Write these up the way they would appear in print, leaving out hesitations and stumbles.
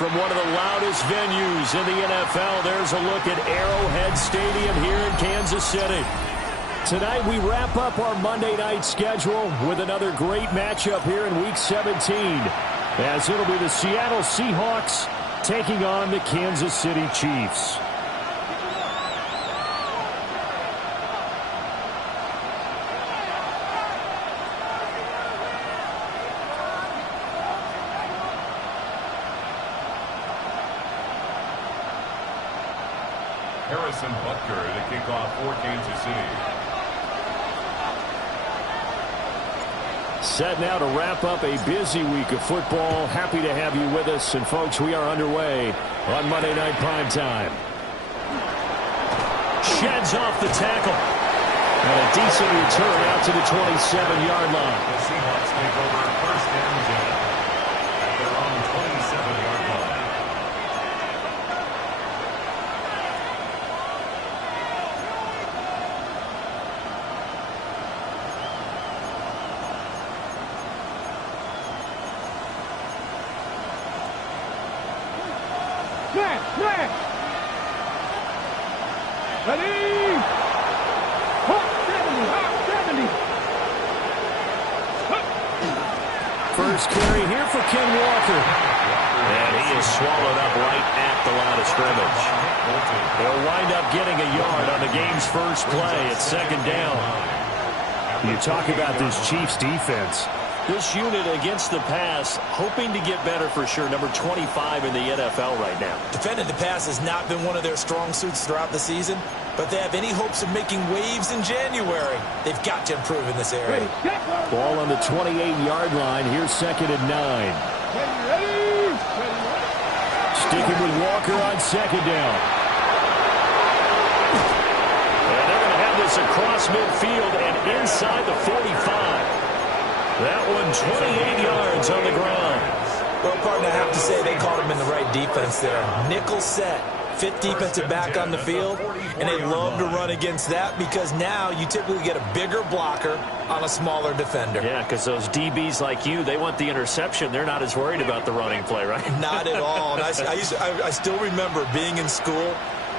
from one of the loudest venues in the NFL. There's a look at Arrowhead Stadium here in Kansas City. Tonight we wrap up our Monday night schedule with another great matchup here in Week 17, as it'll be the Seattle Seahawks taking on the Kansas City Chiefs. Harrison Butker to kick off for Kansas City. Set now to wrap up a busy week of football. Happy to have you with us. And, folks, we are underway on Monday Night Primetime. Sheds off the tackle. And a decent return out to the 27-yard line. The Seahawks take over first and 10 at their own 27-yard line. Ready? Hot 70. First carry here for Ken Walker. And he is swallowed up right at the line of scrimmage. They'll wind up getting a yard on the game's first play. It's second down. You talk about this Chiefs defense. This unit against the pass, hoping to get better for sure. Number 25 in the NFL right now. Defending the pass has not been one of their strong suits throughout the season, but they have any hopes of making waves in January. They've got to improve in this area. Ball on the 28-yard line. Here's second and 9. Sticking with Walker on second down. And they're going to have this across midfield and inside the 45. That one 28 yards on the ground. Well, partner, I have to say they caught him in the right defense there. Nickel set, fifth defensive back on the field, and they love to run against that because now you typically get a bigger blocker on a smaller defender. Yeah, because those DBs like you, they want the interception. They're not as worried about the running play, right? Not at all. And I still remember being in school,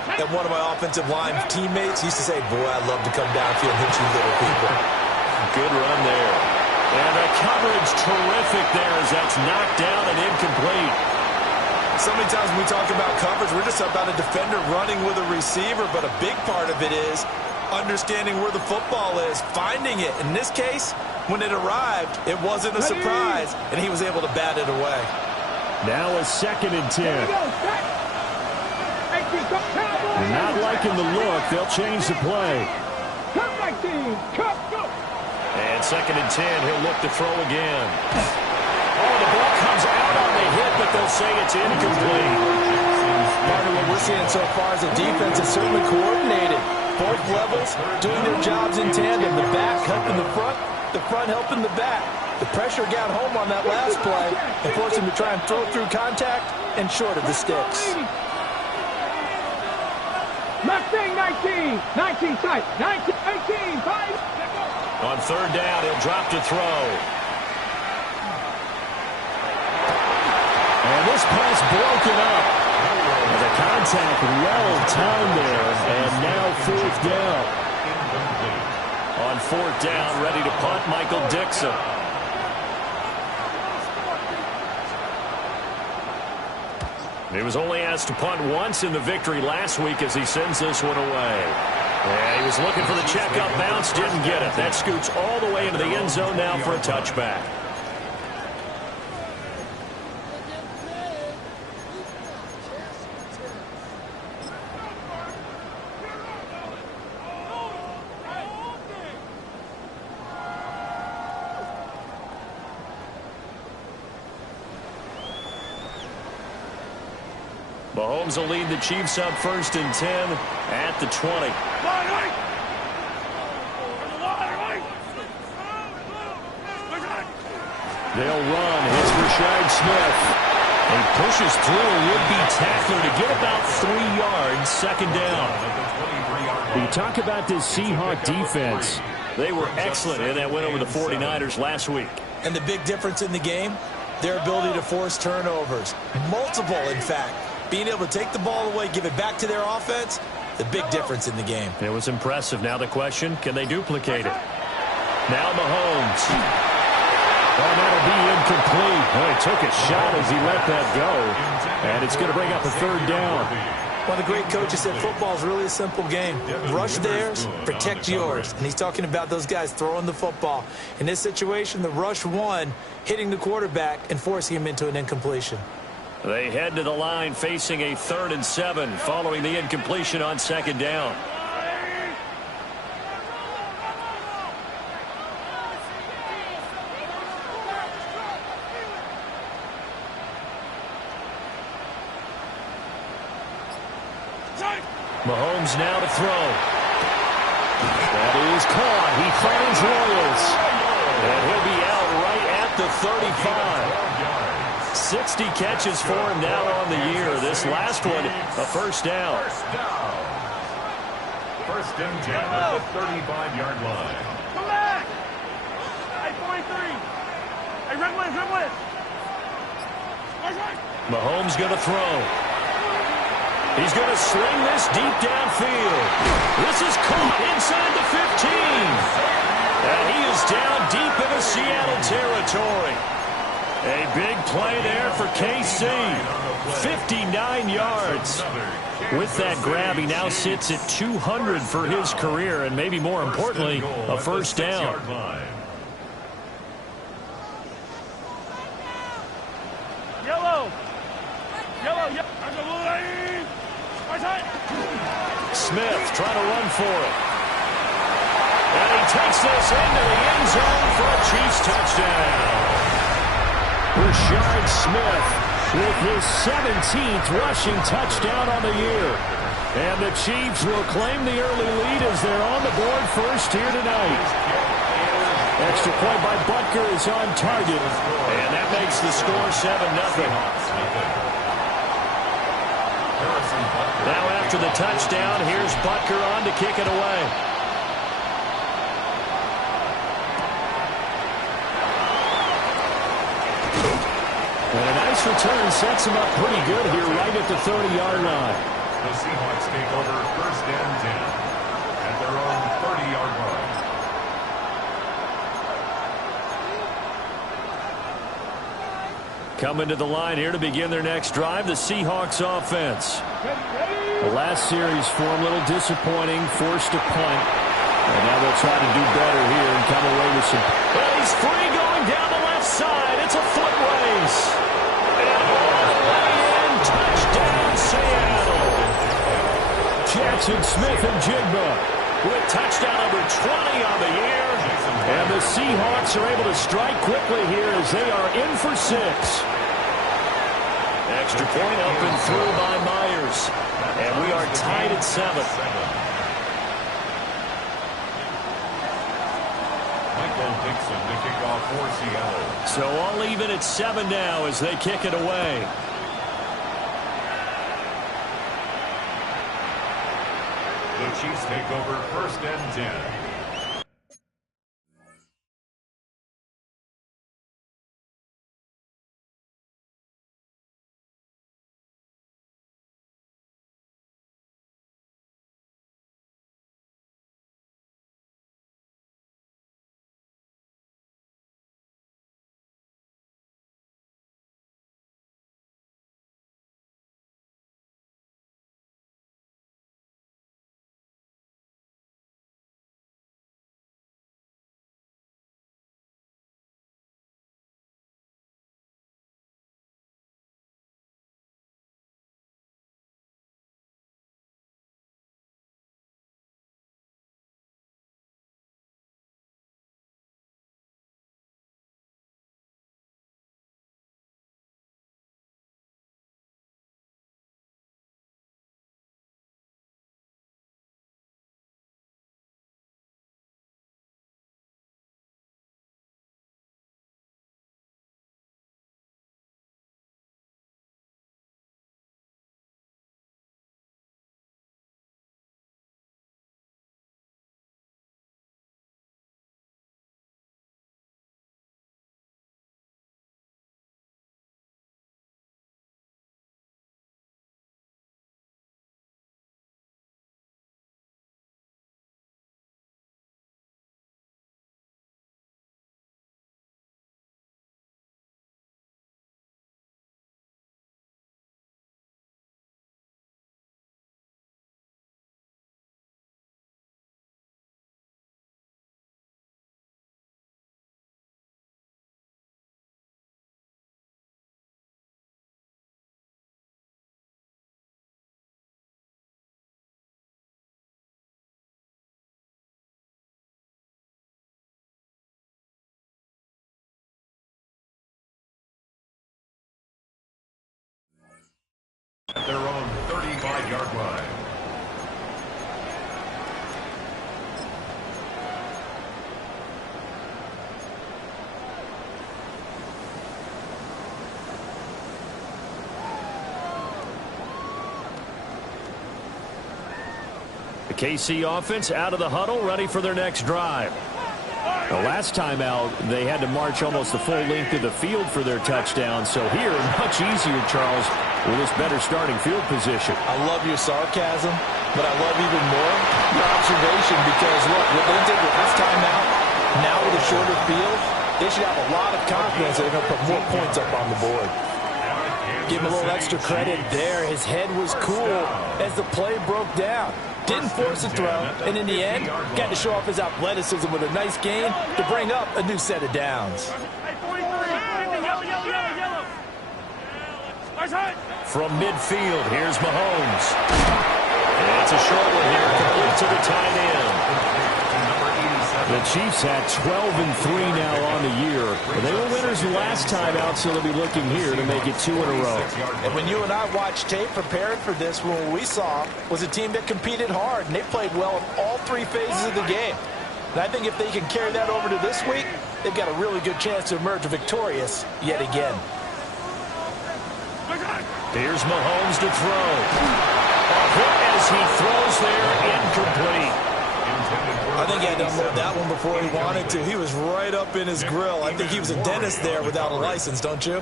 and one of my offensive line teammates used to say, boy, I'd love to come downfield and hit you little people. Good run there. And the coverage terrific there as that's knocked down and incomplete. So many times when we talk about coverage, we're just about a defender running with a receiver, but a big part of it is understanding where the football is, finding it. In this case, when it arrived, it wasn't a surprise, and he was able to bat it away. Now a second and 10. Not liking the look. They'll change the play. And second and 10, he'll look to throw again. Oh, the ball comes out on the hit, but they'll say it's incomplete. Part of what we're seeing so far is the defense is certainly coordinated. Both levels doing their jobs in tandem. The back helping the front helping the back. The pressure got home on that last play and forced him to try and throw through contact and short of the sticks. Mustang 19 sight, 18, 5. On third down, he'll drop to throw. And this pass broken up. And the contact well timed there. And now fourth down. On fourth down, ready to punt, Michael Dixon. He was only asked to punt once in the victory last week as he sends this one away. Yeah, he was looking for the check-up bounce, didn't get it. That scoots all the way into the end zone now for a touchback. Mahomes will lead the Chiefs up first and 10 at the 20. They'll run. Here's Rashard Smith. He pushes through a would-be tackler to get about 3 yards, second down. You talk about this Seahawk defense. They were excellent in that win over the 49ers last week. And the big difference in the game, their ability to force turnovers. Multiple, in fact. Being able to take the ball away, give it back to their offense, the big difference in the game. It was impressive. Now the question, can they duplicate it? Now Mahomes. Oh, that'll be incomplete. Oh, he took a shot as he let that go. And it's going to bring up a third down. One of the great coaches said football is really a simple game. Rush theirs, protect yours. And he's talking about those guys throwing the football. In this situation, the rush won, hitting the quarterback and forcing him into an incompletion. They head to the line facing a 3rd and 7 following the incompletion on 2nd down. Mahomes now to throw. That is caught. He finds Royals. And he'll be out right at the 35. 60 catches for him now on the year. This last one, a first down. First and 10 at the 35-yard line. Come back! Hey, 43. Hey, red wins, red wins. Mahomes going to throw. He's going to sling this deep downfield. This is caught inside the 15. And he is down deep into Seattle territory. A big play there for KC. 59 yards. With that grab, he now sits at 200 for his career, and maybe more importantly, a first down. Yellow. Yellow, yellow. Smith trying to run for it. And he takes this into the end zone for a Chiefs touchdown. Rashard Smith with his 17th rushing touchdown on the year. And the Chiefs will claim the early lead as they're on the board first here tonight. Extra point by Butker is on target. And that makes the score 7-0. Now after the touchdown, here's Butker on to kick it away. And a nice return sets him up pretty good here right at the 30-yard line. The Seahawks take over first and 10 at their own 30-yard line. Coming to the line here to begin their next drive, the Seahawks offense. The last series for them a little disappointing, forced to punt. And now they'll try to do better here and come away with some. Well, he's free going down the left side. It's a foot race. And all the way in, touchdown Seattle. Jackson Smith and Jigba with touchdown number 20 on the year. And the Seahawks are able to strike quickly here as they are in for 6. Extra point up and through by Myers. And we are tied at 7. Michael Dixon to kick off for Seattle. So all even at 7 now as they kick it away. The Chiefs take over first and 10. 35-yard line. The KC offense out of the huddle, ready for their next drive. The last time out, they had to march almost the full length of the field for their touchdown. So here, much easier, Charles, with this better starting field position. I love your sarcasm, but I love even more your observation because, look, what they did last time out, now with a shorter field, they should have a lot of confidence they're going to put more points up on the board. Give him a little extra credit there. His head was cool as the play broke down. Didn't force a throw, and in the end, got to show off his athleticism with a nice gain to bring up a new set of downs. From midfield, here's Mahomes. And it's a short one here, complete to the tight end. The Chiefs had 12-3 now on the year. They were winners last time out, so they'll be looking here to make it 2 in a row. And when you and I watched tape preparing for this, what we saw was a team that competed hard, and they played well in all 3 phases of the game. And I think if they can carry that over to this week, they've got a really good chance to emerge victorious yet again. Here's Mahomes to throw. As he throws there, incomplete. I think he had to unload that one before he wanted to. He was right up in his grill. I think he was a dentist there without a license, don't you?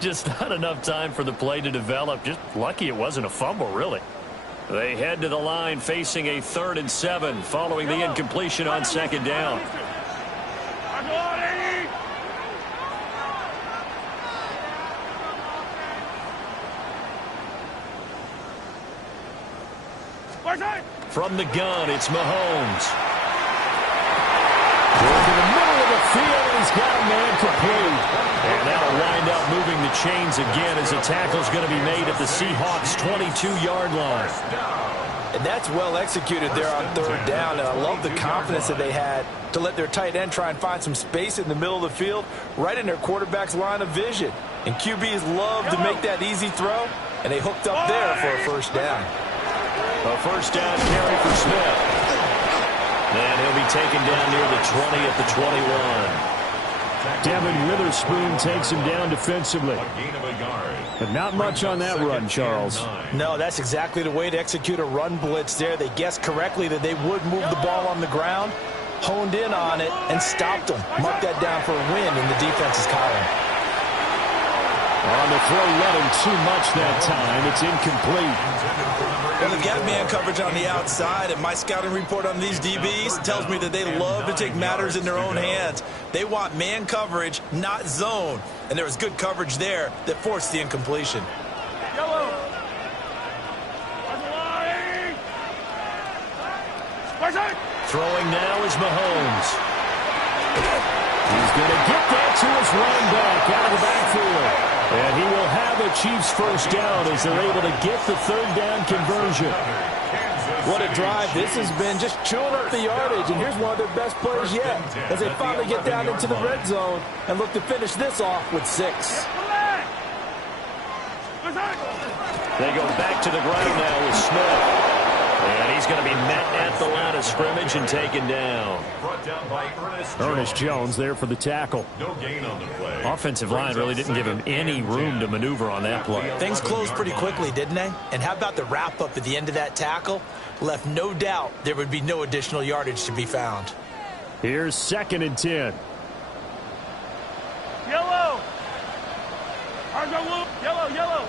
Just not enough time for the play to develop. Just lucky it wasn't a fumble, really. They head to the line facing a 3rd and 7 following the incompletion on 2nd down. From the gun, it's Mahomes. Work in the middle of the field, and he's got a man complete. And that'll wind up moving the chains again as a tackle's going to be made at the Seahawks' 22-yard line. And that's well executed there on 3rd down. And I love the confidence that they had to let their tight end try and find some space in the middle of the field, right in their quarterback's line of vision. And QBs love to make that easy throw, and they hooked up there for a 1st down. A 1st down carry for Smith. And he'll be taken down near the 20 at the 21. Devin Witherspoon takes him down defensively. But not much on that run, Charles. No, that's exactly the way to execute a run blitz there. They guessed correctly that they would move the ball on the ground, honed in on it, and stopped them. Mark that down for a win in the defense's column. On the throw, running too much that time. It's incomplete. Well, they've got man coverage on the outside, and my scouting report on these DBs tells me that they love to take matters in their own hands. They want man coverage, not zone. And there was good coverage there that forced the incompletion. Throwing now is Mahomes. He's going to get that to his running back out of the backfield. And he will have a Chiefs 1st down as they're able to get the 3rd down conversion. What a drive. This has been just chewing up the yardage. And here's one of their best plays yet as they finally get down into the red zone and look to finish this off with 6. They go back to the ground now with Smith. And he's going to be met at the line of scrimmage and taken down. Ernest Jones there for the tackle. No gain on the play. Offensive line really didn't give him any room to maneuver on that play. Things closed pretty quickly, didn't they? And how about the wrap-up at the end of that tackle? Left no doubt there would be no additional yardage to be found. Here's 2nd and 10. Yellow. Yellow, yellow.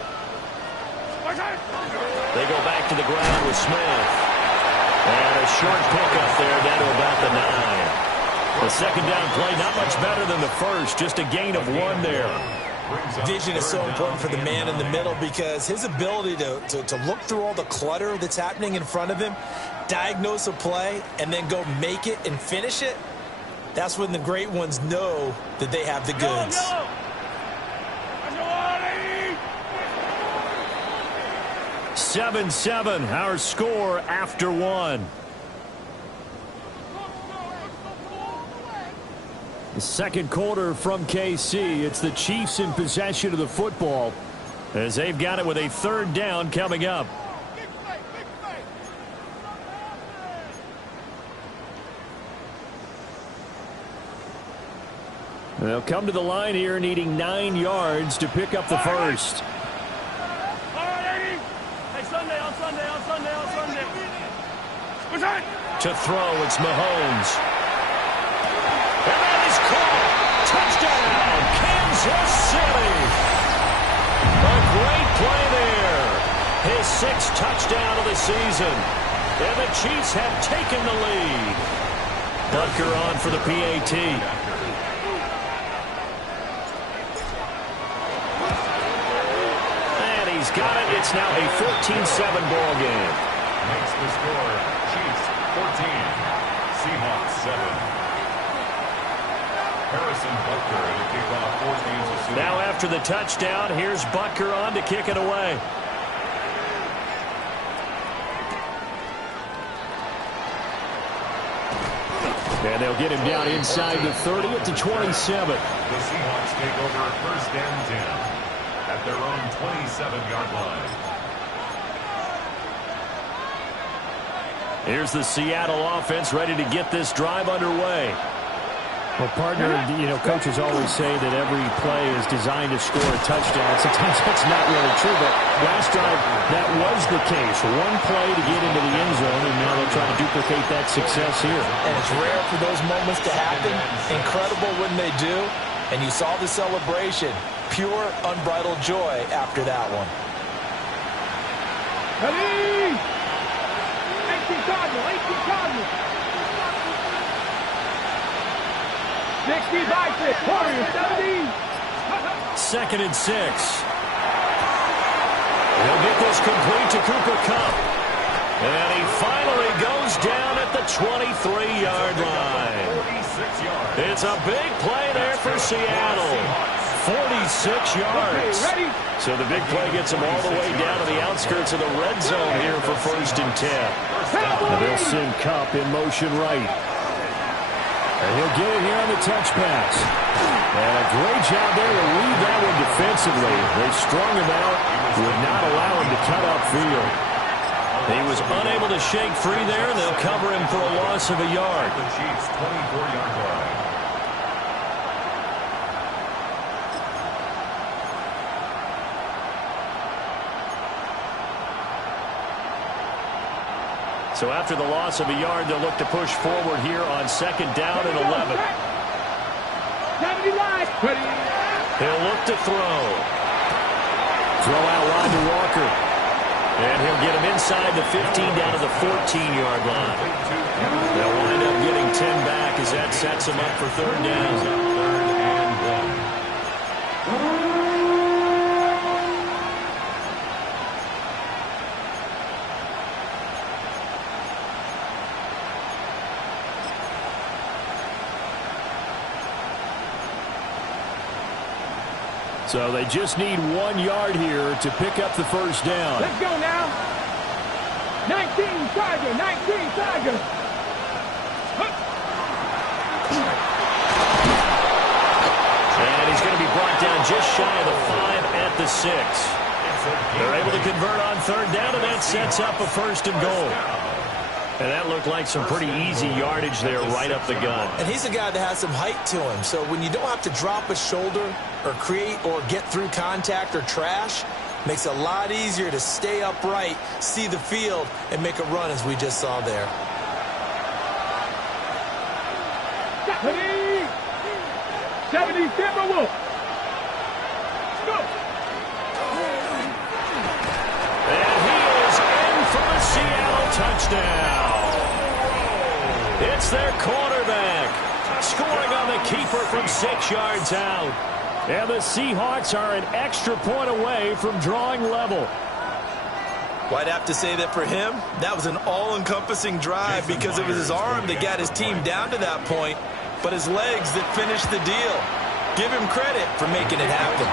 They go back to the ground with Smith. And a short pickup there down to about the 9. The 2nd down play, not much better than the first, just a gain of 1 there. Vision is so important for the man in the middle because his ability to look through all the clutter that's happening in front of him, diagnose a play, and then go make it and finish it, that's when the great ones know that they have the goods. 7-7, our score after 1. The 2nd quarter from KC. It's the Chiefs in possession of the football. as they've got it with a 3rd down coming up. They'll come to the line here needing 9 yards to pick up the first. Hey, Sunday, on Sunday. What's that? To throw, it's Mahomes. And that is caught. Touchdown, Kansas City. A great play there. His 6th touchdown of the season. And the Chiefs have taken the lead. Butker on for the PAT. He's got it. It's now a 14-7 ball game. Makes the score Chiefs 14, Seahawks 7. Harrison Butker to kick off 14-7. Now after the touchdown, here's Butker on to kick it away. And they'll get him down inside the 30 at the 27. The Seahawks take over 1st and 10. At their own 27-yard line. Here's the Seattle offense ready to get this drive underway. Well, partner, coaches always say that every play is designed to score a touchdown. Sometimes that's not really true, but last drive, that was the case. One play to get into the end zone, and now they'll try to duplicate that success here. And it's rare for those moments to happen. Incredible when they do. And you saw the celebration. Pure, unbridled joy after that one. Ready? 18 Cardinal. 60 by 6. Warriors 70. 2nd and 6. He'll get this complete to Cooper Kupp. And he finally goes down at the 23-yard line. It's a big play there for Seattle. 46 yards. So the big play gets him all the way down to the outskirts of the red zone here for 1st and 10. And they'll send Kupp in motion right. And he'll get it here on the touch pass. And a great job there to read that one defensively. They strung him out, would not allow him to cut upfield. He was unable to shake free there, and they'll cover him for a loss of a yard. The Chiefs 24-yard line. So after the loss of a yard, they'll look to push forward here on 2nd down and 11. He'll look to throw. Throw out wide to Walker. And he'll get him inside the 15 down to the 14-yard line. They'll wind up getting 10 back as that sets him up for 3rd down. 3rd and 1. So they just need 1 yard here to pick up the 1st down. Let's go now. 19 Tiger. And he's going to be brought down just shy of the 5 at the 6. They're able to convert on 3rd down, and that sets up a 1st and goal. And that looked like some pretty easy yardage there right up the gut. And he's a guy that has some height to him. So when you don't have to drop a shoulder or create or get through contact or trash, makes it a lot easier to stay upright, see the field, and make a run as we just saw there. 70 Timberwolves. Go. And he is in for the Seattle touchdown. It's their quarterback scoring on the keeper from 6 yards out. And the Seahawks are an extra point away from drawing level. Well, I'd have to say that for him, that was an all-encompassing drive because it was his arm that got his team down to that point, but his legs that finished the deal. Give him credit for making it happen.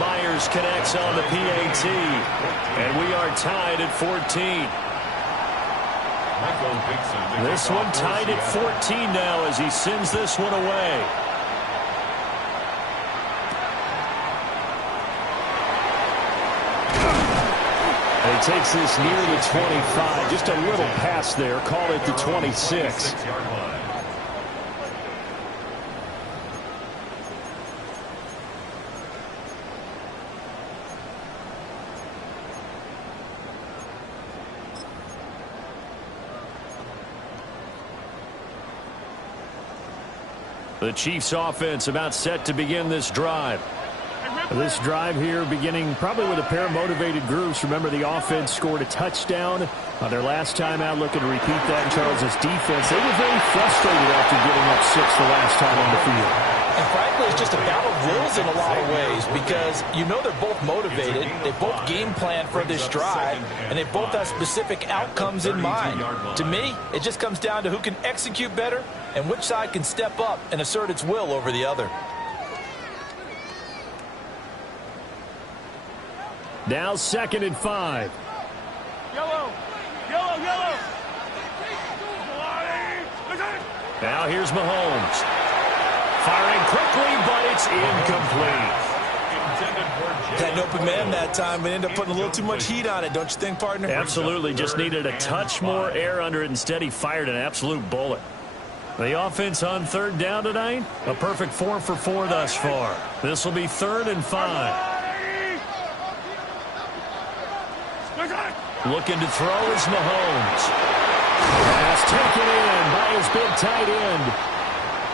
Myers connects on the PAT, and we are tied at 14. This one tied at 14 now as he sends this one away. takes this near the 25. Just a little pass there. Call it the 26. The Chiefs offense about set to begin this drive. This drive here beginning probably with a pair of motivated groups. Remember, the offense scored a touchdown on their last time out, looking to repeat that in Charles' defense. They were very frustrated after getting up 6 the last time on the field. And frankly, it's just a battle of wills in a lot of ways because you know they're both motivated. They both game plan for this drive, and they both have specific outcomes in mind. To me, it just comes down to who can execute better and which side can step up and assert its will over the other. Now 2nd and 5. Yellow. Yellow, yellow. Now here's Mahomes. Firing quickly, but it's incomplete. Had an open man that time, but ended up putting a little too much heat on it, don't you think, partner? Absolutely. Just needed a touch more air under it. Instead, he fired an absolute bullet. The offense on 3rd down tonight, a perfect 4 for 4 thus far. This will be 3rd and 5. Looking to throw is Mahomes. Pass taken in by his big tight end.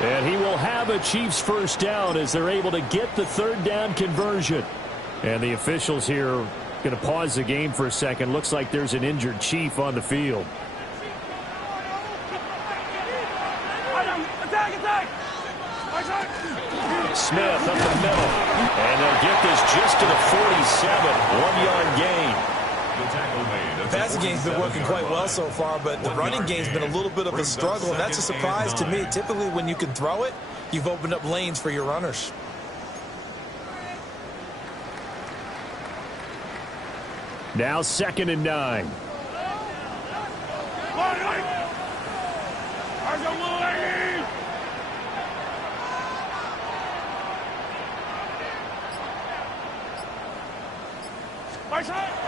And he will have a Chiefs first down as they're able to get the 3rd down conversion. And the officials here going to pause the game for a second. Looks like there's an injured Chief on the field. Smith up the middle. And they'll get this just to the 47. 1-yard gain. The passing game's been working quite well so far, but the running game's been a little bit of a struggle, and that's a surprise to me. Typically, when you can throw it, you've opened up lanes for your runners. Now 2nd and 9.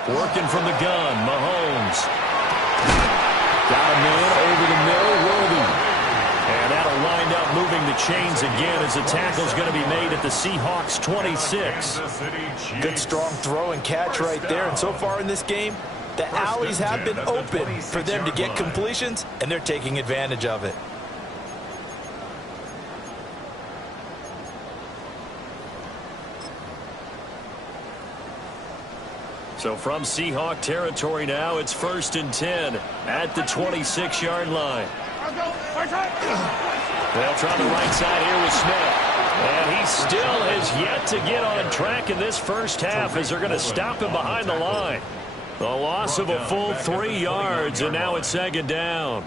Working from the gun, Mahomes. Got him in over the middle, Worthy. And that'll wind up moving the chains again as the tackle's going to be made at the Seahawks 26. Good strong throw and catch right there. And so far in this game, the alleys have been open for them to get completions, and they're taking advantage of it. So from Seahawk territory now, it's 1st and 10 at the 26-yard line. They'll try the right side here with Smith. And he still has yet to get on track in this first half as they're going to stop him behind the line. The loss of a full 3 yards, and now it's 2nd down.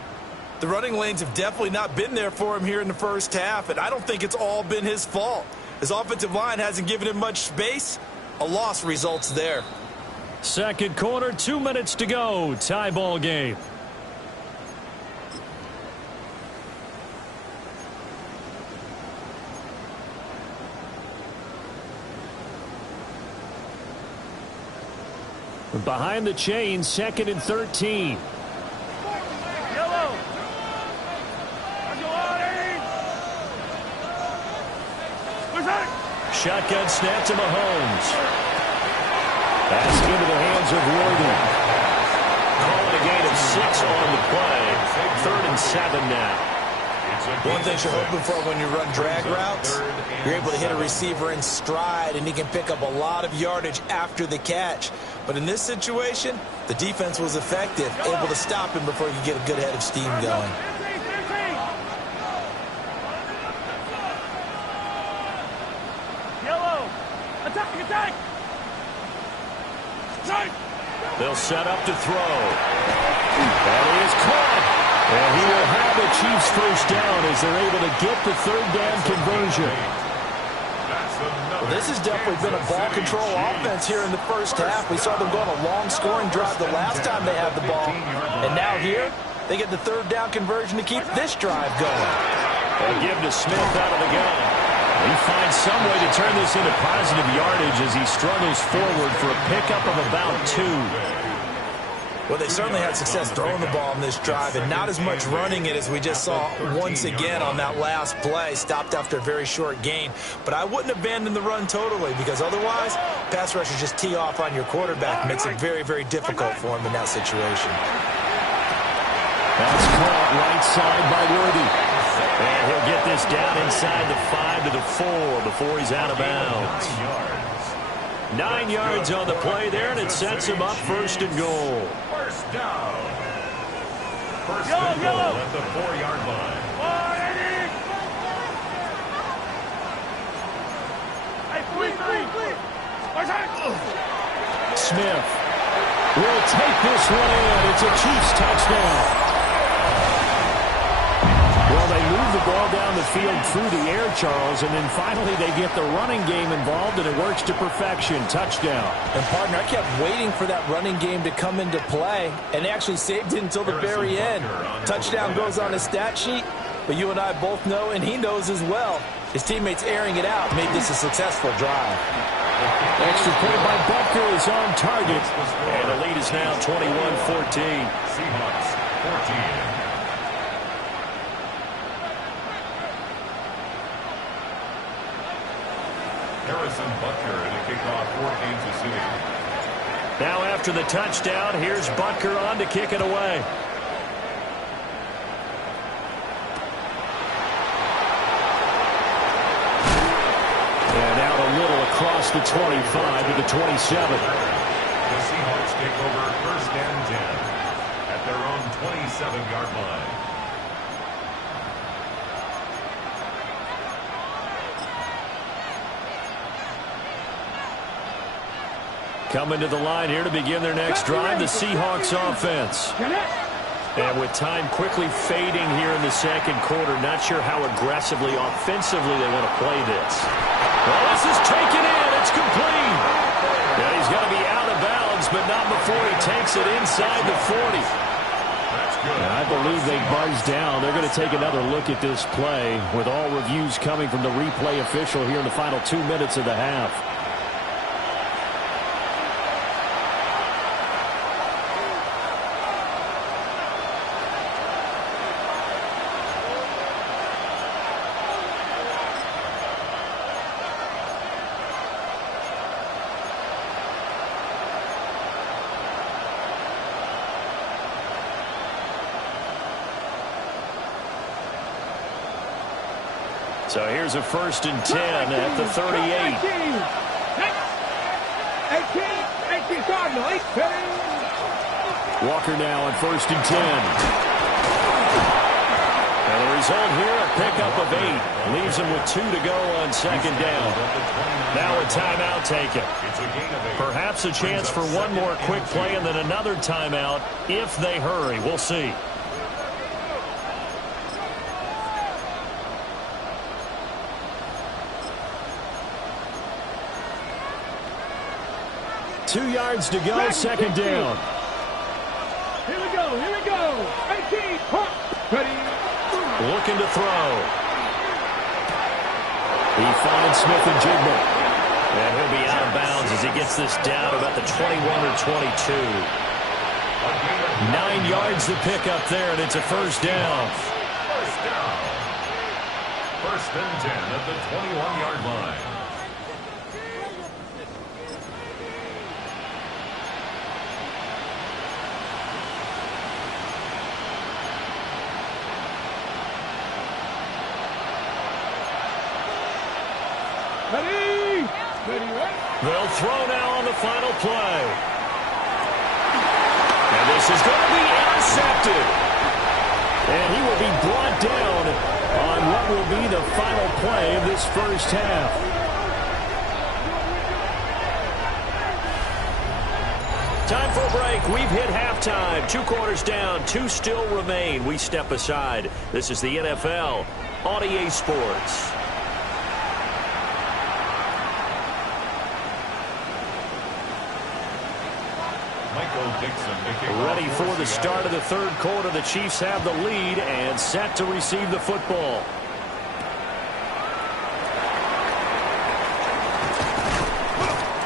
The running lanes have definitely not been there for him here in the first half, and I don't think it's all been his fault. His offensive line hasn't given him much space. A loss results there. 2nd quarter, 2 minutes to go. Tie ball game. Behind the chains, 2nd and 13. Yellow. Shotgun snap to Mahomes. Pass into the hands of Worthy. Calling a gain of 6 on the play. 3rd and 7 now. One thing you're hoping for when you run drag routes, you're able to hit a receiver in stride, and he can pick up a lot of yardage after the catch. But in this situation, the defense was effective, able to stop him before he could get a good head of steam going. Yellow. Attack, attack. They'll set up to throw. That is caught. And he will have the Chiefs first down as they're able to get the 3rd down conversion. Well, this has definitely been a ball control offense here in the first half. We saw them go on a long scoring drive the last time they had the ball. And now here, they get the 3rd down conversion to keep this drive going. They'll give to Smith out of the gun. He finds some way to turn this into positive yardage as he struggles forward for a pickup of about 2. Well, they certainly had success throwing the ball on this drive, and not as much running it as we just saw once again on that last play. Stopped after a very short gain. But I wouldn't abandon the run totally, because otherwise, pass rushers just tee off on your quarterback. Makes it very, very difficult for him in that situation. That's caught right side by Worthy. And he'll get this down inside the 5 to the 4 before he's out of bounds. 9 yards on the play there, and it sets him up first and goal. First down. First and goal at the 4-yard line. Smith will take this one in. It's a Chiefs touchdown. Well, they move the ball down the field through the air, Charles, and then finally they get the running game involved, and it works to perfection. Touchdown. And, partner, I kept waiting for that running game to come into play, and they actually saved it until the very end. Touchdown goes on his stat sheet, but you and I both know, and he knows as well, his teammates airing it out made this a successful drive. Extra point by Butker is on target. And the lead is now 21-14. Seahawks 14. Harrison Butker in a kickoff for Kansas City. Now after the touchdown, here's Butker on to kick it away. And out a little across the 25 to the 27. The Seahawks take over first and 10 at their own 27-yard line. Coming to the line here to begin their next drive, the Seahawks offense. And with time quickly fading here in the second quarter, not sure how aggressively, offensively they want to play this. Well, this is taken in. It's complete. And he's going to be out of bounds, but not before he takes it inside the 40. And I believe they buzzed down. They're going to take another look at this play with all reviews coming from the replay official here in the final 2 minutes of the half. So here's a 1st and 10 at the 38. Walker now on 1st and 10. And the result here, a pickup of 8. Leaves him with 2 to go on 2nd down. Now a timeout taken. Perhaps a chance for one more quick play and then another timeout if they hurry. We'll see. Two yards to go, 2nd down. Here we go. 18. Ready. Looking to throw. He finds Smith and Jigba. And he'll be out of bounds as he gets this down about the 21 or 22. 9 yards to pick up there, and it's a 1st down. First down. 1st and 10 at the 21-yard line. They'll throw now on the final play. And this is going to be intercepted. And he will be brought down on what will be the final play of this first half. Time for a break. We've hit halftime. 2 quarters down, 2 still remain. We step aside. This is the NFL on EA Sports. Ready for the start of the 3rd quarter. The Chiefs have the lead and set to receive the football.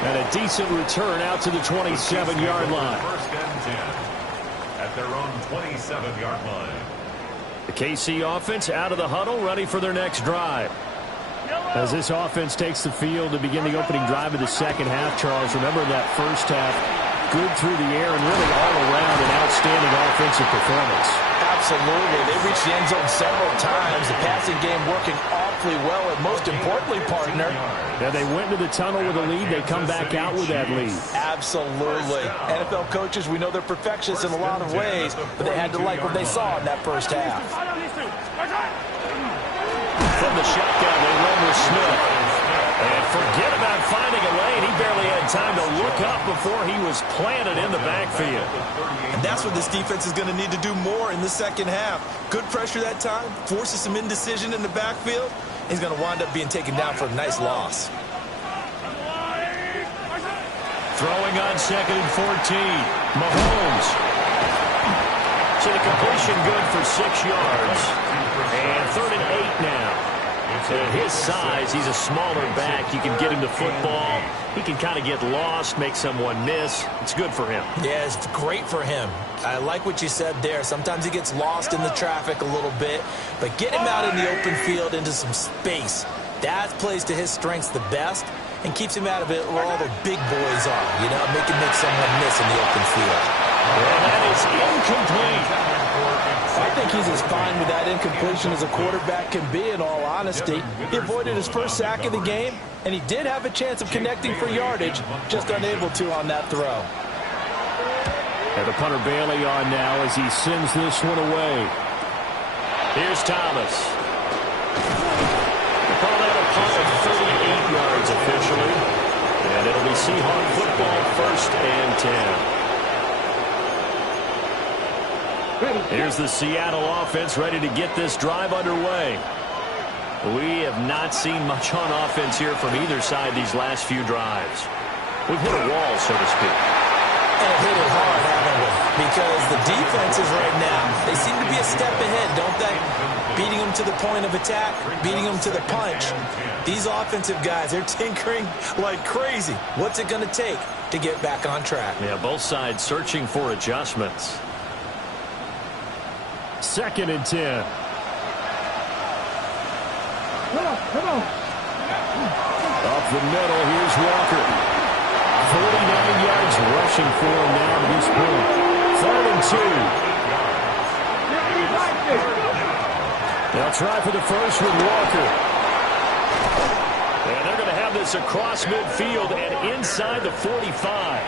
And a decent return out to the 27-yard line. 1st and 10. at their own 27-yard line. The KC offense out of the huddle, ready for their next drive. As this offense takes the field to begin the opening drive of the second half, Charles, remember that first half, good through the air and really all around an outstanding offensive performance. Absolutely. They reached the end zone several times. The passing game working awfully well, and most importantly, partner. Yeah, they went to the tunnel with a lead. They come back out with that lead. Absolutely. NFL coaches, we know they're perfectionists in a lot of ways, but they had to like what they saw in that first half. From the shotgun, they run with Smith. And forget about finding a lane. He barely had time to look up before he was planted in the backfield. And that's what this defense is going to need to do more in the second half. Good pressure that time, forces some indecision in the backfield. He's going to wind up being taken down for a nice loss. Throwing on 2nd and 14. Mahomes. So the completion good for 6 yards. And 3rd and 8 now. At his size, he's a smaller back. You can get him the football. He can kind of get lost, make someone miss. It's good for him. Yeah, it's great for him. I like what you said there. Sometimes he gets lost in the traffic a little bit, but get him out in the open field into some space. That plays to his strengths the best and keeps him out of it where all the big boys are, you know, make someone miss in the open field. And that is incomplete. I think he's as fine with that incompletion as a quarterback can be, in all honesty. He avoided his first sack of the game, and he did have a chance of connecting for yardage, just unable to on that throw. And the punter Bailey on now as he sends this one away. Here's Thomas. They call that a punt of 38 yards officially. And it'll be Seahawk football, 1st and 10. Here's the Seattle offense ready to get this drive underway. We have not seen much on offense here from either side these last few drives. We've hit a wall, so to speak. And hit it hard, haven't we? Because the defenses right now, they seem to be a step ahead, don't they? Beating them to the point of attack, beating them to the punch. These offensive guys, they're tinkering like crazy. What's it going to take to get back on track? Yeah, both sides searching for adjustments. 2nd and 10. Come on. Up the middle, here's Walker. 49 yards rushing for him now to this point. 3rd and 2. They'll try for the first with Walker. And they're going to have this across midfield and inside the 45.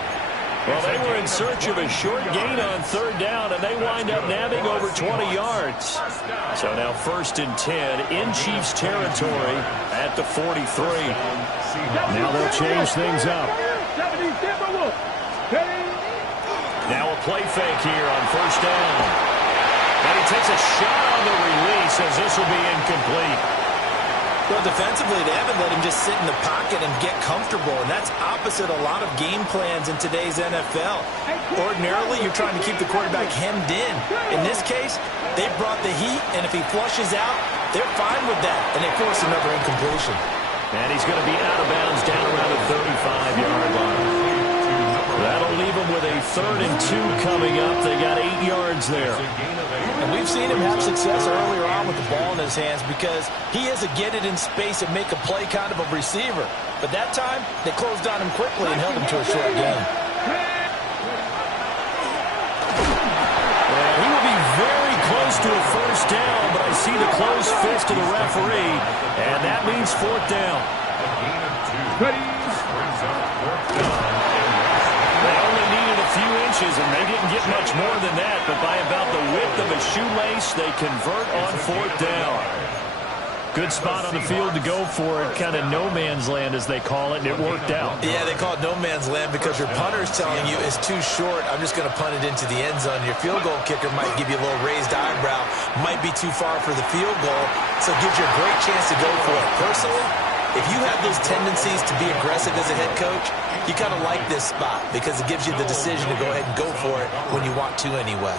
Well, they were in search of a short gain on 3rd down, and they wind up nabbing over 20 yards. So now 1st and 10 in Chiefs territory at the 43. Now they'll change things up. Now a play fake here on 1st down. And he takes a shot on the release as this will be incomplete. Well, defensively, they haven't let him just sit in the pocket and get comfortable, and that's opposite a lot of game plans in today's NFL. Ordinarily, you're trying to keep the quarterback hemmed in. In this case, they brought the heat, and if he flushes out, they're fine with that, and they force another incompletion. And he's going to be out of bounds down around the 35-yard line. That'll leave him with a 3rd and 2 coming up. They got 8 yards there. And we've seen him have success earlier on with the ball in his hands because he is a get it in space and make a play kind of a receiver. But that time, they closed on him quickly and held him to a short gain. And he will be very close to a 1st down, but I see the closed fist of the referee, and that means 4th down. They only needed a few inches, and they didn't get much more than that, but by about the width of a shoelace, they convert on 4th down. Good spot on the field to go for it, kind of no man's land as they call it, and it worked out. Yeah, they call it no man's land because your punter is telling you it's too short. I'm just going to punt it into the end zone. Your field goal kicker might give you a little raised eyebrow, might be too far for the field goal, so it gives you a great chance to go for it. Personally, if you have those tendencies to be aggressive as a head coach, you kind of like this spot because it gives you the decision to go ahead and go for it when you want to anyway.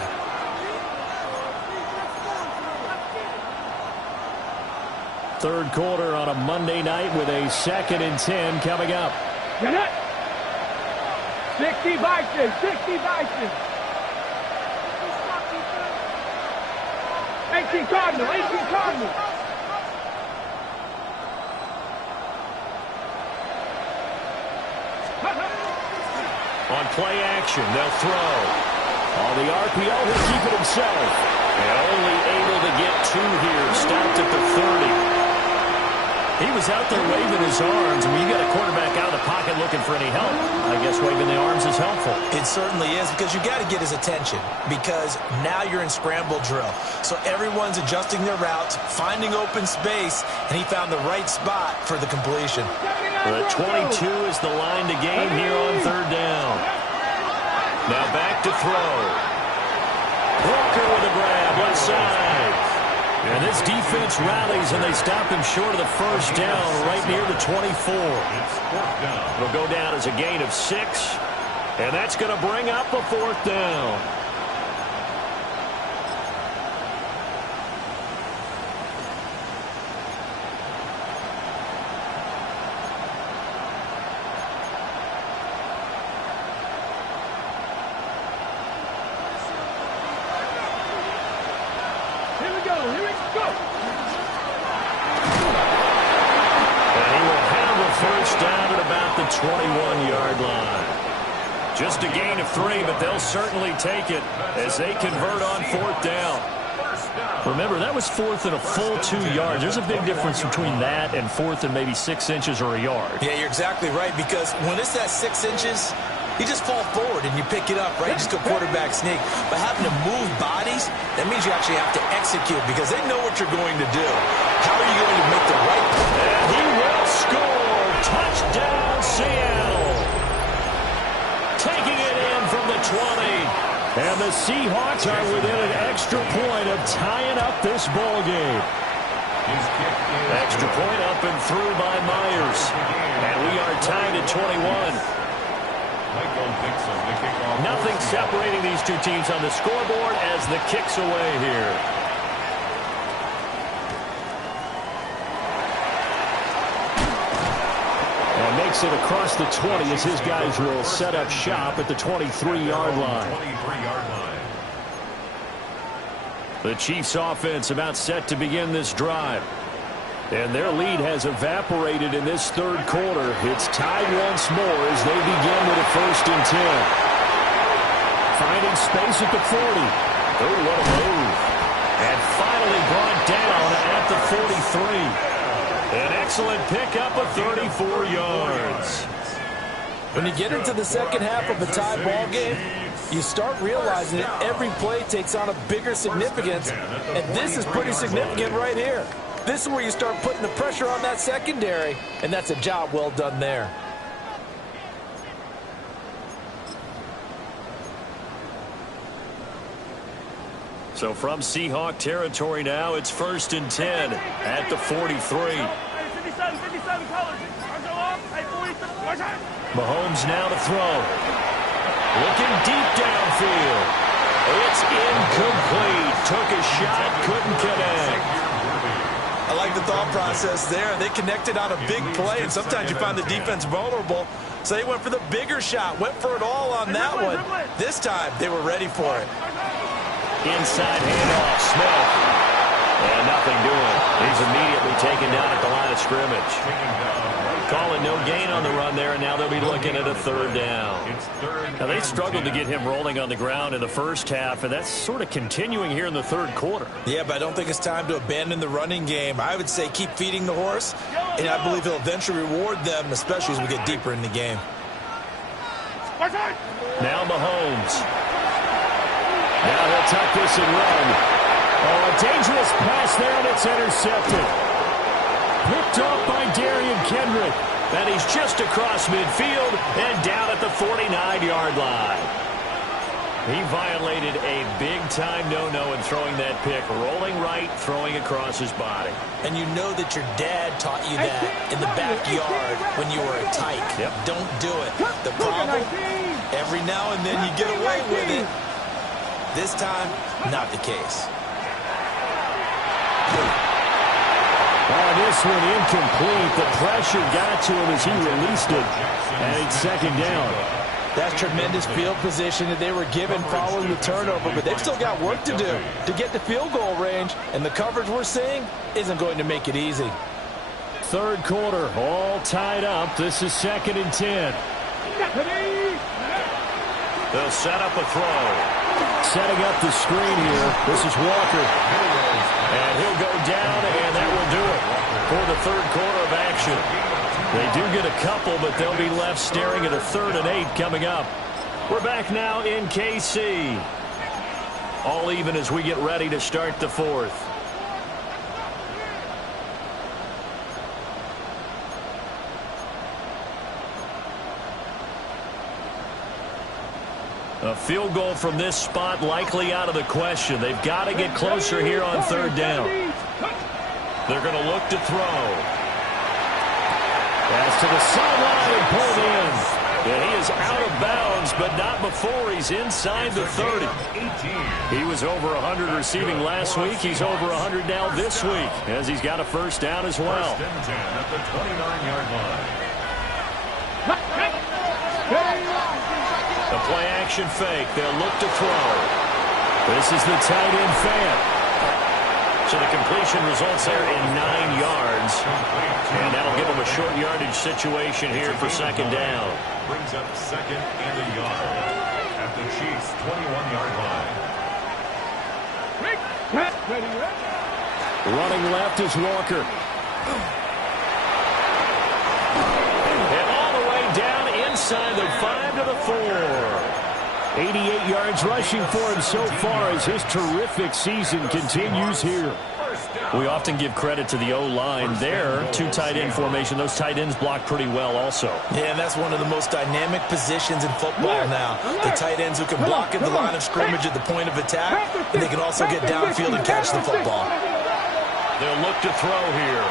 Third quarter on a Monday night with a 2nd and 10 coming up. 60 Vikings. 18 Cardinal, 18 Cardinal. On play action, they'll throw. On the RPO, he'll keep it himself. And only able to get 2 here. Stopped at the 30. He was out there waving his arms. When you got a quarterback out of the pocket looking for any help, I guess waving the arms is helpful. It certainly is, because you got to get his attention, because now you're in scramble drill. So everyone's adjusting their routes, finding open space, and he found the right spot for the completion. The 22 is the line to gain here on 3rd down. Now back to throw. Walker with a grab, left side. And this defense rallies, and they stop him short of the 1st down right near the 24. It'll go down as a gain of 6, and that's going to bring up a 4th down. The 21-yard line. Just a gain of 3, but they'll certainly take it as they convert on 4th down. Remember, that was 4th and a full 2 yards. There's a big difference between that and 4th and maybe 6 inches or a yard. Yeah, you're exactly right, because when it's that 6 inches, you just fall forward and you pick it up, right? You just go quarterback sneak. But having to move bodies, that means you actually have to execute, because they know what you're going to do. How are you going to make the right play? And he will score. Touchdown, Seattle. Taking it in from the 20. And the Seahawks are within an extra point of tying up this ball game. Extra point up and through by Myers. And we are tied at 21. Nothing separating these two teams on the scoreboard as the kick's away here. Makes it across the 20 as his guys will set up shop at the 23-yard line. The Chiefs offense about set to begin this drive. And their lead has evaporated in this 3rd quarter. It's tied once more as they begin with a 1st and 10. Finding space at the 40. Oh, what a move. And finally brought down at the 43. An excellent pickup of 34 yards. When you get into the second half of a tie ball game, you start realizing that every play takes on a bigger significance, and this is pretty significant right here. This is where you start putting the pressure on that secondary, and that's a job well done there. So from Seahawk territory now, it's 1st and 10 at the 43. 57 colors. Mahomes now to throw. Looking deep downfield. It's incomplete. Took a shot, couldn't connect. I like the thought process there. They connected on a big play, and sometimes you find the defense vulnerable. So they went for the bigger shot, went for it all on that one. This time, they were ready for it. Inside handoff, Smith. And nothing doing. He's immediately taken down at the line of scrimmage. Calling no gain on the run there, and now they'll be looking at a 3rd down. Now, they struggled to get him rolling on the ground in the 1st half, and that's sort of continuing here in the 3rd quarter. Yeah, but I don't think it's time to abandon the running game. I would say keep feeding the horse, and I believe he'll eventually reward them, especially as we get deeper in the game. Now Mahomes. Now he'll tuck this and run. Oh, a dangerous pass there, and it's intercepted. Picked off by Darian Kendrick. And he's just across midfield and down at the 49-yard line. He violated a big-time no-no in throwing that pick. Rolling right, throwing across his body. And you know that your dad taught you that in the backyard when you were a tyke. Yep. Don't do it. The problem, every now and then you get away with it. This time, not the case. Oh, this one incomplete. The pressure got to him as he released it. And it's 2nd down. That's tremendous field position that they were given following the turnover, but they've still got work to do to get to field goal range, and the coverage we're seeing isn't going to make it easy. Third quarter, all tied up. This is 2nd and 10. They'll set up a throw. Setting up the screen here. This is Walker. And he'll go down, and that will do it for the third quarter of action. They do get a couple, but they'll be left staring at a 3rd and 8 coming up. We're back now in KC. All even as we get ready to start the 4th. A field goal from this spot likely out of the question. They've got to get closer here on 3rd down. They're going to look to throw. Pass to the sideline and pulled in. And he is out of bounds, but not before he's inside the 30. He was over 100 receiving last week. He's over 100 now this week, as he's got a 1st down as well. 1st and 10 at the 29-yard line. The play-action fake. They'll look to throw. This is the tight end fan. So the completion results there in 9 yards. And that'll give them a short yardage situation here for 2nd down. Brings up 2nd and a yard at the Chiefs' 21-yard line. Running left is Walker. And all the way down inside the 5 to the 4. 88 yards rushing for him so far as his terrific season continues here. We often give credit to the O-line there. 2 tight end formation. Those tight ends block pretty well also. Yeah, and that's one of the most dynamic positions in football now. The tight ends who can block at the line of scrimmage at the point of attack, and they can also get downfield and catch the football. They'll look to throw here.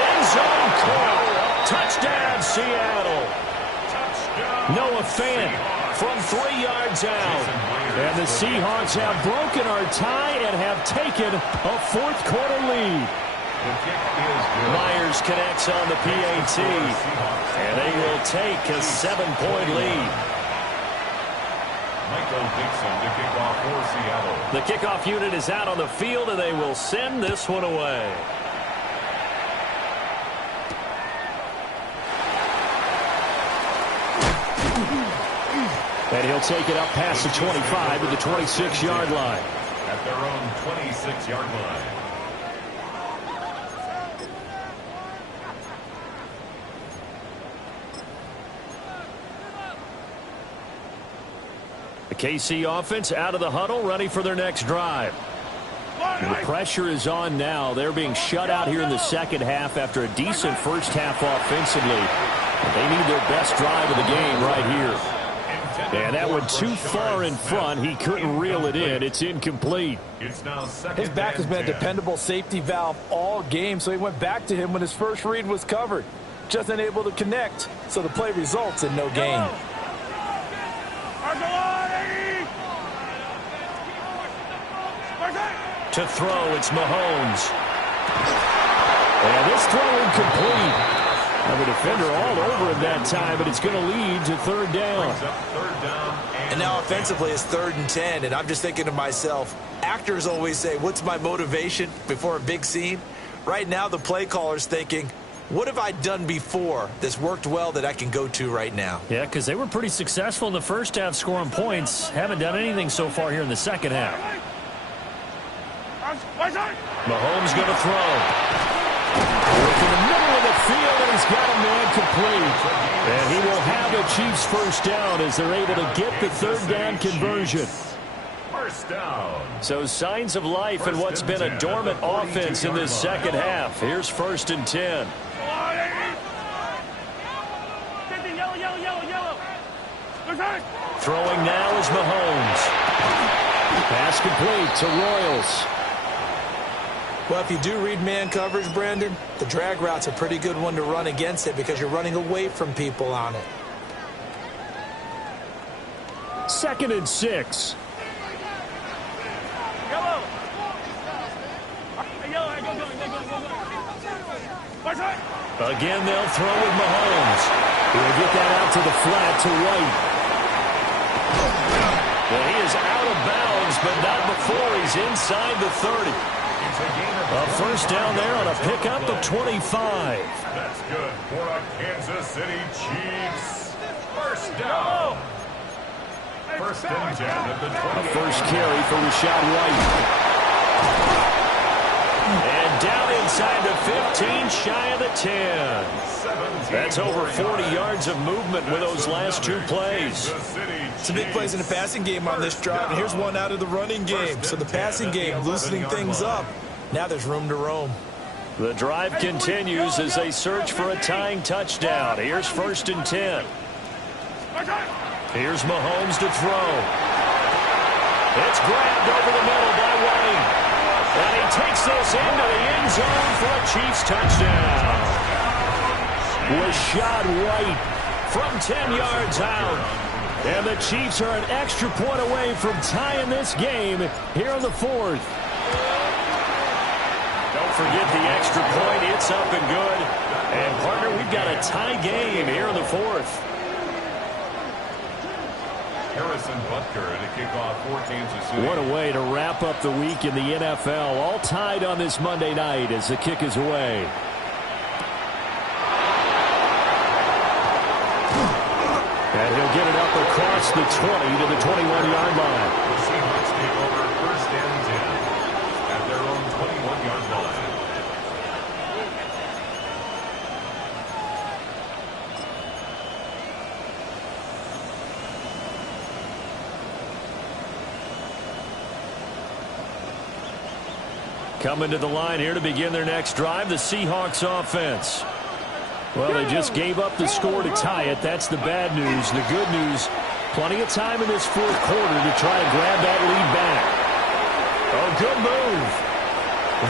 End zone caught. Touchdown, Seattle. Noah Fant from 3 yards out. And the Seahawks have broken our tie and have taken a 4th quarter lead. Myers connects on the PAT. And they will take a 7-point lead. Michael Dixon to kick off for Seattle. The kickoff unit is out on the field, and they will send this one away. And he'll take it up past the 25 to the 26-yard line. At their own 26-yard line. The KC offense out of the huddle, ready for their next drive. The pressure is on now. They're being shut out here in the 2nd half after a decent 1st half offensively. They need their best drive of the game right here. And that went too far in front. He couldn't reel it in. It's incomplete. It's now 2nd. His back has been a dependable safety valve all game, so he went back to him when his first read was covered. Just unable to connect, so the play results in no gain. To throw, it's Mahomes. And this throw incomplete. Have a defender all over him that time, but it's going to lead to 3rd down. And now offensively it's 3rd and 10, and I'm just thinking to myself, actors always say, what's my motivation before a big scene? Right now the play caller's thinking, what have I done before that's worked well that I can go to right now? Yeah, because they were pretty successful in the 1st half scoring points. Haven't done anything so far here in the 2nd half. Mahomes going to throw. Working the middle of the field, and he's got a man complete. And he will have the Chiefs' 1st down as they're able to get the 3rd down conversion. 1st down. So signs of life in what's been a dormant offense in this 2nd half. Here's 1st and 10. Throwing now is Mahomes. Pass complete to Royals. Well, if you do read man coverage, Brandon, the drag route's a pretty good one to run against it because you're running away from people on it. 2nd and 6. Again, they'll throw with Mahomes. He'll get that out to the flat to White. Well, he is out of bounds, but not before he's inside the 30. A first down there on a pickup of 25. That's good for a Kansas City Chiefs. First down. First and 10 at the 20. A first carry for Rashad White. And down inside the 15, shy of the 10. That's over 40 yards of movement with those last two plays. Some big plays in the passing game on this drive, and here's one out of the running game. So the passing game loosening things up. Now there's room to roam. The drive continues as they search for a tying touchdown. Here's first and 10. Here's Mahomes to throw. It's grabbed over the middle by White. And he takes this into the end zone for a Chiefs touchdown. Rashad White from 10 yards out. And the Chiefs are an extra point away from tying this game here in the fourth. Don't forget the extra point. It's up and good. And, partner, we've got a tie game here in the fourth. Harrison Butker to kick off for Kansas City. What a way to wrap up the week in the NFL. All tied on this Monday night as the kick is away. And he'll get it up across the 20 to the 21-yard line. The Seahawks take over first and 10 at their own 21-yard line. Coming to the line here to begin their next drive, the Seahawks offense. Well, they just gave up the score to tie it. That's the bad news. The good news, plenty of time in this fourth quarter to try and grab that lead back. Oh, good move.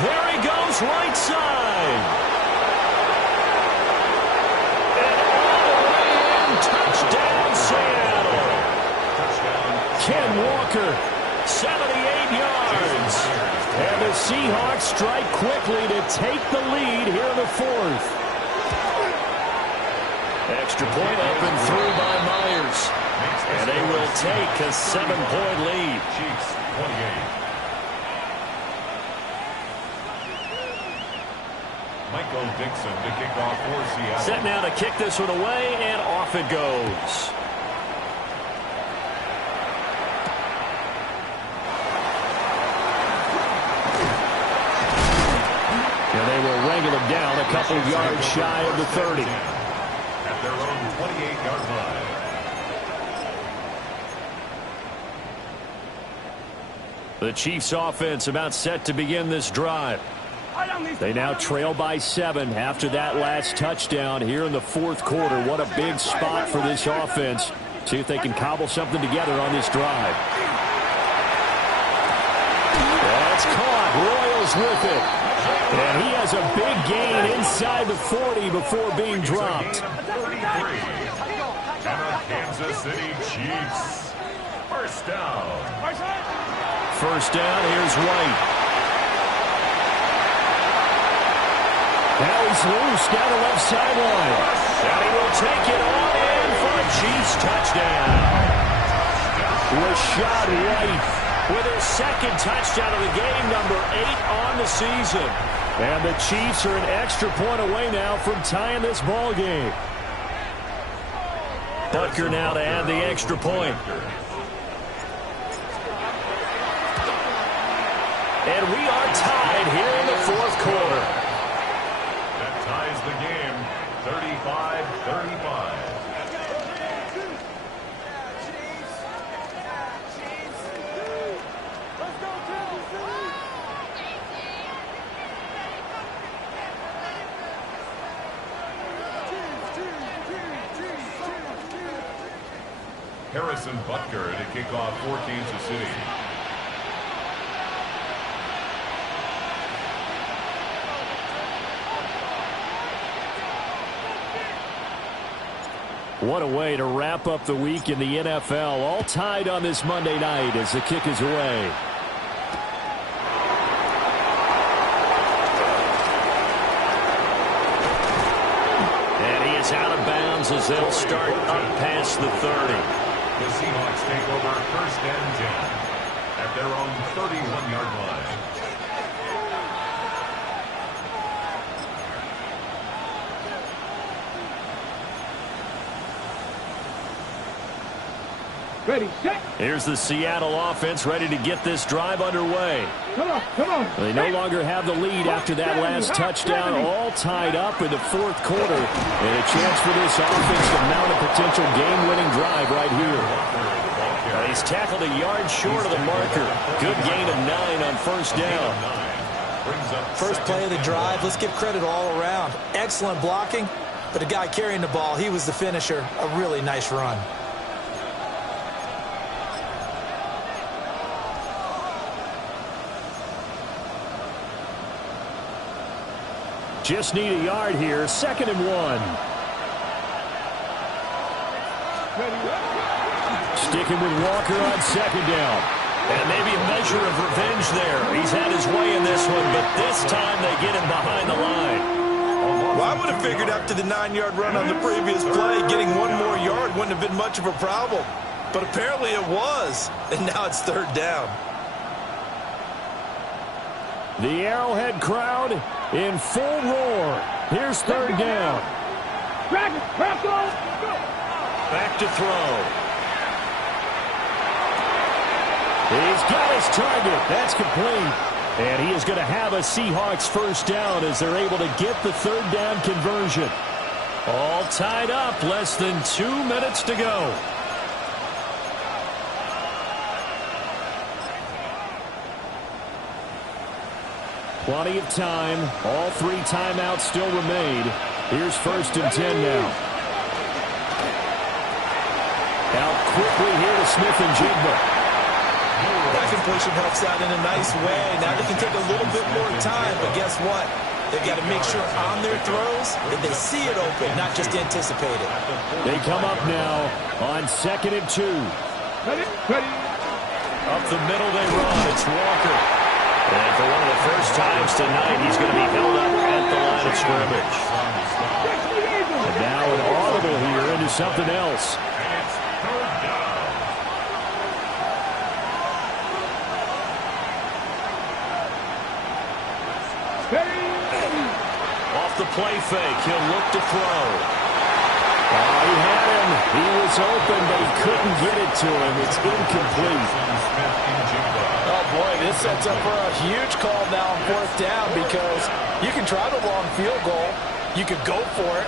There he goes, right side. And all the way in, touchdown Seattle. Ken Walker, 78 yards. And the Seahawks strike quickly to take the lead here in the fourth. Extra point up and through by Myers. And they will take a 7-point lead. Chiefs 28. Michael Dixon to kick off for Seattle. Set now to kick this one away, and off it goes. And they will wrangle him down a couple yards shy of the 30. At their own 28-yard line. The Chiefs offense about set to begin this drive. They now trail by 7 after that last touchdown here in the fourth quarter. What a big spot for this offense. See if they can cobble something together on this drive. That's caught. Royals with it. And he has a big gain inside the 40 before being dropped. And the Kansas City Chiefs. First down. First down, here's White. Now he's loose down the left sideline. And he will take it on in for a Chiefs touchdown. Rashad White with his second touchdown of the game, number 8 on the season. And the Chiefs are an extra point away now from tying this ball game. Butker now to add the extra point. And we are tied here in the fourth quarter. That ties the game 35-35. Harrison Butker to kick off for Kansas City. What a way to wrap up the week in the NFL. All tied on this Monday night as the kick is away. And he is out of bounds downs as they'll start up past the 30. The Seahawks take over 1st and 10 at their own 31-yard line. Ready, set. Here's the Seattle offense ready to get this drive underway. Come on, come on. They no longer have the lead after that last touchdown, all tied up in the 4th quarter. And a chance for this offense to mount a potential game-winning drive right here. He's tackled a yard short of the marker. Good gain of 9 on 1st down. First play of the drive, let's give credit all around. Excellent blocking, but the guy carrying the ball, he was the finisher. A really nice run. Just need a yard here. 2nd and 1. Sticking with Walker on 2nd down. And maybe a measure of revenge there. He's had his way in this one, but this time they get him behind the line. Well, I would have figured after the 9-yard run on the previous play, getting 1 more yard wouldn't have been much of a problem. But apparently it was, and now it's 3rd down. The Arrowhead crowd in full roar. Here's 3rd down. Back to throw. He's got his target. That's complete. And he is going to have a Seahawks 1st down as they're able to get the 3rd down conversion. All tied up. Less than 2 minutes to go. Plenty of time. All 3 timeouts still remain. Here's 1st and 10 now. Out quickly here to Smith and Jigba. That completion helps out in a nice way. Now they can take a little bit more time, but guess what? They've got to make sure on their throws that they see it open, not just anticipate it. They come up now on 2nd and 2. Ready. Up the middle they run. It's Walker. And for one of the first times tonight, he's going to be held up at the line of scrimmage. And now an audible here into something else. Off the play fake, he'll look to throw. Oh, he had him. He was open, but he couldn't get it to him. It's incomplete. Oh, boy, this sets up for a huge call now on 4th down because you can try the long field goal, you could go for it,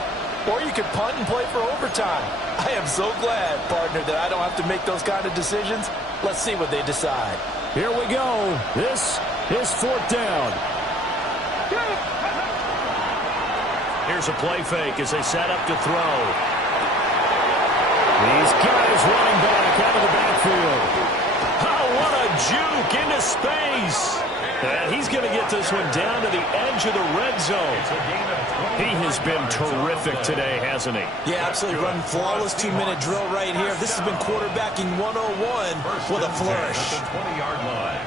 or you could punt and play for overtime. I am so glad, partner, that I don't have to make those kind of decisions. Let's see what they decide. Here we go. This is 4th down. Here's a play fake as they set up to throw. He's got his running back out of the backfield. Oh, what a juke into space. And he's going to get this one down to the edge of the red zone. He has been terrific today, hasn't he? Yeah, absolutely. Running flawless 2-minute drill right here. This has been quarterbacking 101 with a flourish. 20-yard line.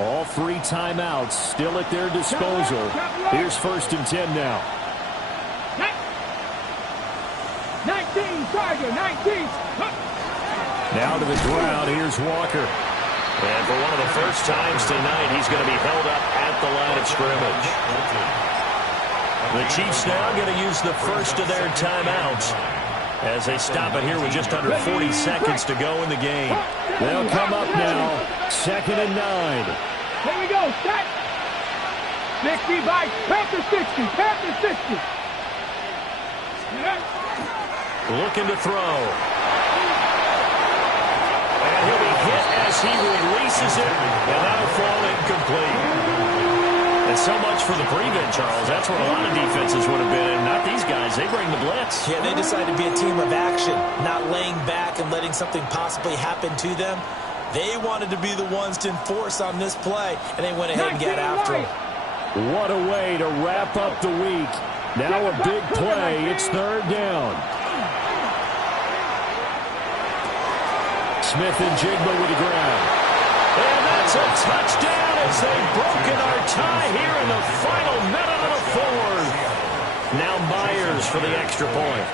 All 3 timeouts still at their disposal. Here's 1st and 10 now. 19, Tiger, 19. Now to the ground. Here's Walker. And for one of the first times tonight, he's going to be held up at the line of scrimmage. The Chiefs now going to use the first of their timeouts as they stop it here with just under 40 seconds to go in the game. They'll come up now. 2nd and 9. Here we go, set. 60 by Panther 60, Panther 60. Looking to throw. And he'll be hit as he releases it, and that'll fall incomplete. And so much for the prevent, Charles. That's where a lot of defenses would have been. Not these guys. They bring the blitz. Yeah, they decided to be a team of action, not laying back and letting something possibly happen to them. They wanted to be the ones to enforce on this play, and they went ahead and got after him. What a way to wrap up the week. Now a big play. It's 3rd down. Smith and Jigba with the ground. And That's a touchdown as they've broken our tie here in the final minute of the fourth. Now Myers for the extra point.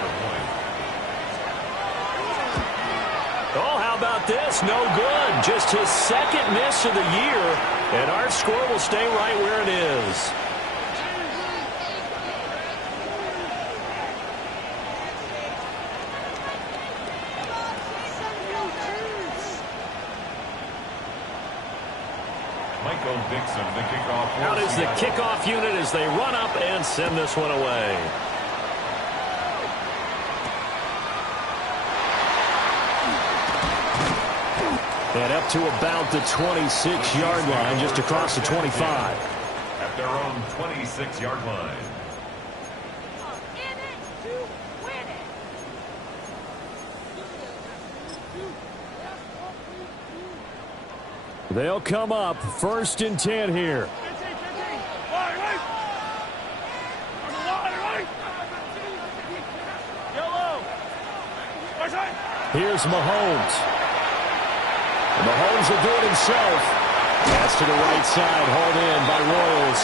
Oh, how about this? No good. Just his second miss of the year, and our score will stay right where it is. Out is the kickoff unit as they run up and send this one away. And up to about the 26-yard line, just across the 25. At their own 26-yard line. They'll come up 1st and 10 here. Here's Mahomes. Mahomes will do it himself. Pass to the right side, hauled in by Royals.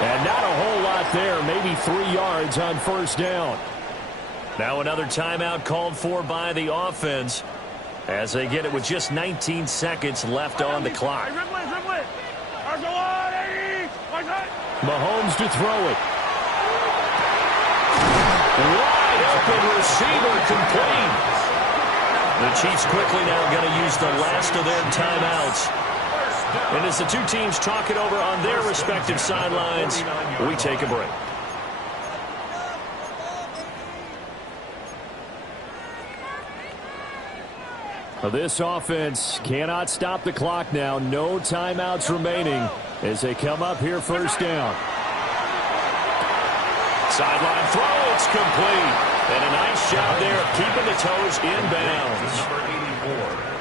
And not a whole lot there, maybe 3 yards on 1st down. Now another timeout called for by the offense as they get it with just 19 seconds left on the clock. Mahomes to throw it. Wide open receiver complete. The Chiefs quickly now going to use the last of their timeouts. And as the two teams talk it over on their respective sidelines, we take a break. This offense cannot stop the clock now. No timeouts remaining as they come up here 1st down. Sideline throw, it's complete. And a nice job there of keeping the toes in bounds.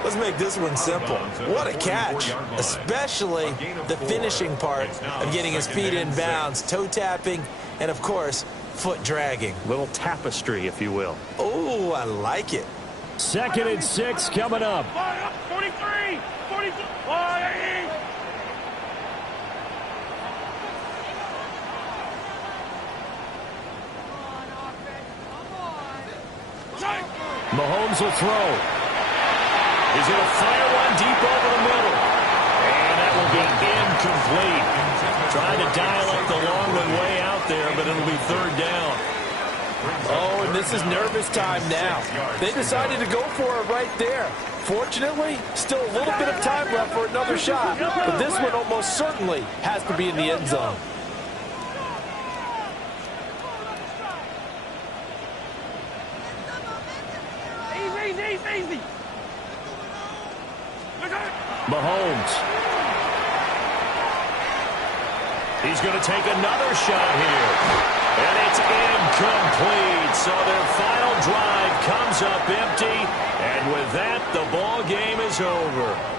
Let's make this one simple. What a catch, especially the finishing part of getting his feet in bounds, toe tapping, and, of course, foot dragging. Little tapestry, if you will. Oh, I like it. 2nd and 6 coming up. 43, 42, Mahomes will throw. He's going to fire one deep over the middle. And that will be incomplete. Trying to dial up the long one way out there, but it'll be 3rd down. Oh, and this is nervous time now. They decided to go for it right there. Fortunately, still a little bit of time left for another shot. But this one almost certainly has to be in the end zone. easy. Mahomes. He's going to take another shot here. And it's incomplete. So their final drive comes up empty. And with that, the ball game is over.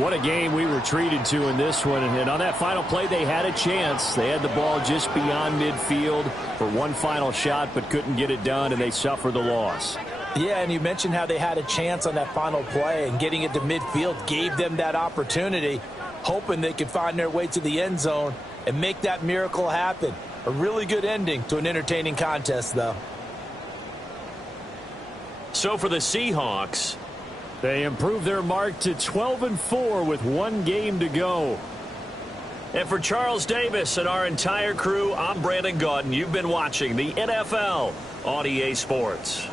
What a game we were treated to in this one. And on that final play, they had a chance. They had the ball just beyond midfield for one final shot, but couldn't get it done, and they suffered the loss. Yeah, and you mentioned how they had a chance on that final play, and getting it to midfield gave them that opportunity, hoping they could find their way to the end zone and make that miracle happen. A really good ending to an entertaining contest, though. So for the Seahawks, they improved their mark to 12-4 with one game to go. And for Charles Davis and our entire crew, I'm Brandon Gaudin. You've been watching the NFL on EA Sports.